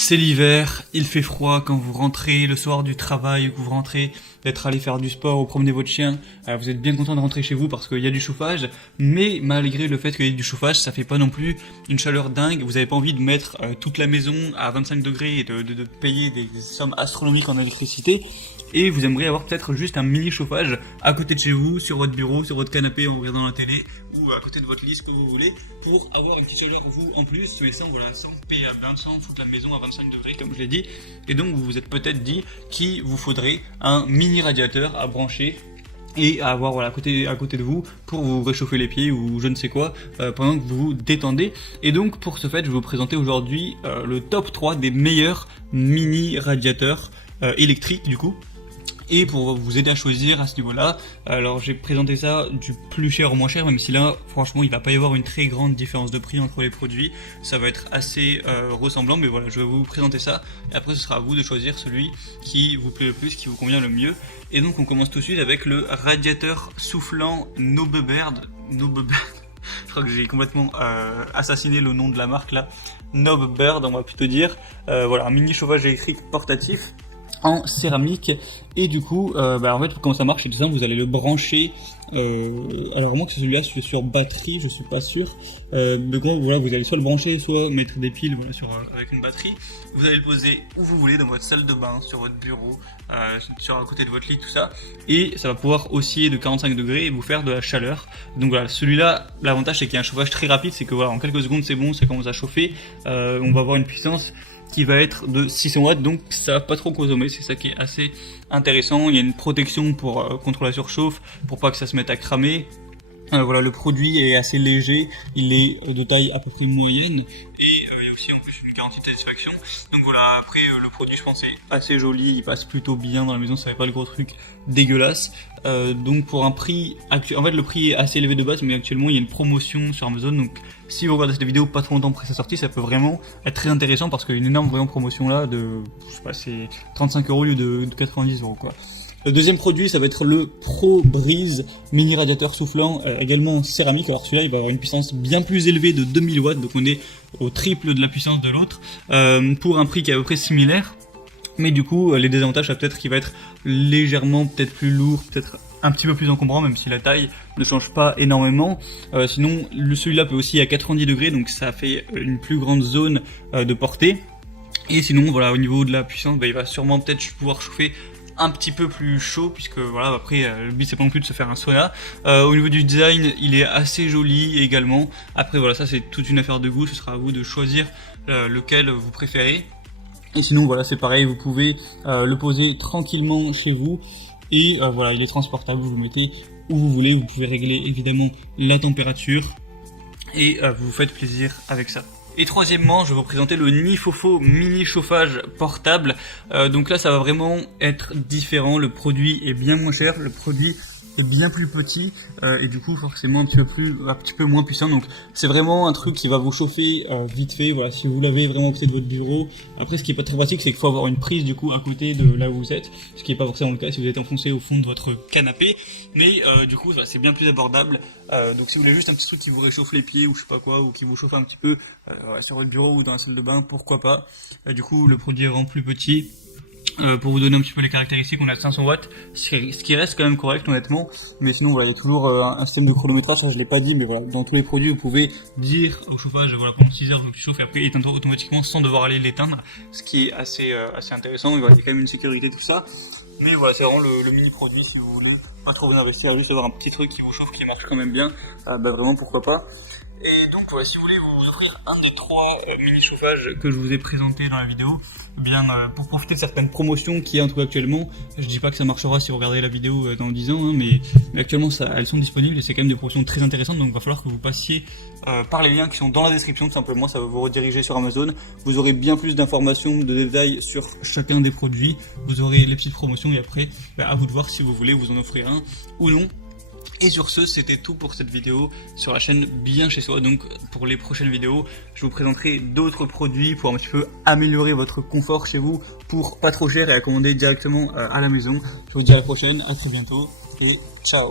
C'est l'hiver, il fait froid quand vous rentrez le soir du travail, que vous rentrez d'être allé faire du sport ou promener votre chien. Vous êtes bien content de rentrer chez vous parce qu'il y a du chauffage, mais malgré le fait qu'il y ait du chauffage, ça fait pas non plus une chaleur dingue. Vous avez pas envie de mettre toute la maison à 25 degrés et de payer des sommes astronomiques en électricité. Et vous aimeriez avoir peut-être juste un mini chauffage à côté de chez vous, sur votre bureau, sur votre canapé en regardant la télé, ou à côté de votre lit, ce que vous voulez, pour avoir une petite chaleur vous en plus, sans payer à bain, sans foutre la maison à 25 degrés comme je l'ai dit. Et donc vous vous êtes peut-être dit qu'il vous faudrait un mini radiateur à brancher et à avoir à côté de vous pour vous réchauffer les pieds ou je ne sais quoi pendant que vous vous détendez. Et donc pour ce fait, je vais vous présenter aujourd'hui le top 3 des meilleurs mini radiateurs électriques du coup. Et pour vous aider à choisir à ce niveau-là, alors j'ai présenté ça du plus cher au moins cher, même si là, franchement, il va pas y avoir une très grande différence de prix entre les produits. Ça va être assez ressemblant, mais voilà, je vais vous présenter ça. Et après, ce sera à vous de choisir celui qui vous plaît le plus, qui vous convient le mieux. Et donc, on commence tout de suite avec le radiateur soufflant Nobebird. Je crois que j'ai complètement assassiné le nom de la marque là. Nobebird, on va plutôt dire. Voilà, un mini chauffage électrique portatif en céramique. Et du coup en fait comment ça marche, c'est tout simple, vous allez le brancher alors moi que celui-là c'est sur batterie, je suis pas sûr, donc voilà, vous allez soit le brancher, soit mettre des piles voilà, avec une batterie. Vous allez le poser où vous voulez, dans votre salle de bain, sur votre bureau, à côté de votre lit, tout ça, et ça va pouvoir osciller de 45 degrés et vous faire de la chaleur. Donc voilà, celui-là, l'avantage c'est qu'il y a un chauffage très rapide, c'est que voilà, en quelques secondes c'est bon, ça commence à chauffer, on va avoir une puissance qui va être de 600 watts, donc ça va pas trop consommer, c'est ça qui est assez intéressant. Il y a une protection pour contre la surchauffe, pour pas que ça se mette à cramer. Voilà, le produit est assez léger, il est de taille à peu près moyenne, et il y a aussi en plus une garantie de satisfaction. Donc voilà, après le produit je pense est assez joli, il passe plutôt bien dans la maison, ça fait pas le gros truc dégueulasse. Donc pour un prix actuel, en fait le prix est assez élevé de base, mais actuellement il y a une promotion sur Amazon, donc si vous regardez cette vidéo pas trop longtemps après sa sortie, ça peut vraiment être très intéressant parce qu'il y a une énorme vraiment promotion là de, je sais pas, c'est 35 € au lieu de 90 € quoi. Le deuxième produit, ça va être le Pro Breeze mini radiateur soufflant, également en céramique. Alors celui-là, il va avoir une puissance bien plus élevée de 2000 watts, donc on est au triple de la puissance de l'autre, pour un prix qui est à peu près similaire. Mais du coup, les désavantages, ça peut être qu'il va être légèrement peut-être plus lourd, peut-être un petit peu plus encombrant, même si la taille ne change pas énormément. Sinon, celui-là peut aussi à 90 degrés, donc ça fait une plus grande zone de portée. Et sinon, voilà, au niveau de la puissance, il va sûrement peut-être pouvoir chauffer un petit peu plus chaud, puisque voilà, après le but c'est pas non plus de se faire un sauna. Au niveau du design, il est assez joli également. Après voilà, ça c'est toute une affaire de goût, ce sera à vous de choisir lequel vous préférez. Et sinon voilà, c'est pareil, vous pouvez le poser tranquillement chez vous, et voilà, il est transportable, vous le mettez où vous voulez, vous pouvez régler évidemment la température, et vous vous faites plaisir avec ça. Et troisièmement, je vais vous présenter le Nifofo mini chauffage portable. Donc là, ça va vraiment être différent. Le produit est bien moins cher, le produit est bien plus petit et du coup forcément un petit peu moins puissant. Donc c'est vraiment un truc qui va vous chauffer vite fait. Voilà, si vous l'avez vraiment à côté de votre bureau. Après, ce qui est pas très pratique, c'est qu'il faut avoir une prise du coup à côté de là où vous êtes, ce qui est pas forcément le cas si vous êtes enfoncé au fond de votre canapé. Mais du coup, voilà, c'est bien plus abordable. Donc si vous voulez juste un petit truc qui vous réchauffe les pieds ou je sais pas quoi, ou qui vous chauffe un petit peu sur votre bureau ou dans la salle de bain, pourquoi pas. Du coup, le produit est vraiment plus petit. Pour vous donner un petit peu les caractéristiques, on a 500 watts, ce qui reste quand même correct honnêtement, mais sinon voilà, il y a toujours un système de chronométrage, ça je l'ai pas dit, mais voilà, dans tous les produits vous pouvez dire au chauffage, voilà, pendant 6 heures je chauffe et après il éteint automatiquement sans devoir aller l'éteindre, ce qui est assez intéressant. Voilà, il y a quand même une sécurité tout ça, mais voilà, c'est vraiment le mini produit si vous voulez pas trop bien investir, juste avoir un petit truc qui vous chauffe, qui marche quand même bien, vraiment pourquoi pas. Et donc voilà, si vous voulez vous offrir un des 3 mini chauffages que je vous ai présenté dans la vidéo, pour profiter de certaines promotions qu'il y a en tout cas actuellement, je dis pas que ça marchera si vous regardez la vidéo dans 10 ans, hein, mais actuellement elles sont disponibles et c'est quand même des promotions très intéressantes, donc il va falloir que vous passiez par les liens qui sont dans la description, tout simplement, ça va vous rediriger sur Amazon, vous aurez bien plus d'informations, de détails sur chacun des produits, vous aurez les petites promotions et après, à vous de voir si vous voulez vous en offrir un ou non. Et sur ce, c'était tout pour cette vidéo sur la chaîne Bien Chez Soi. Donc pour les prochaines vidéos, je vous présenterai d'autres produits pour un petit peu améliorer votre confort chez vous pour pas trop cher et à commander directement à la maison. Je vous dis à la prochaine, à très bientôt et ciao.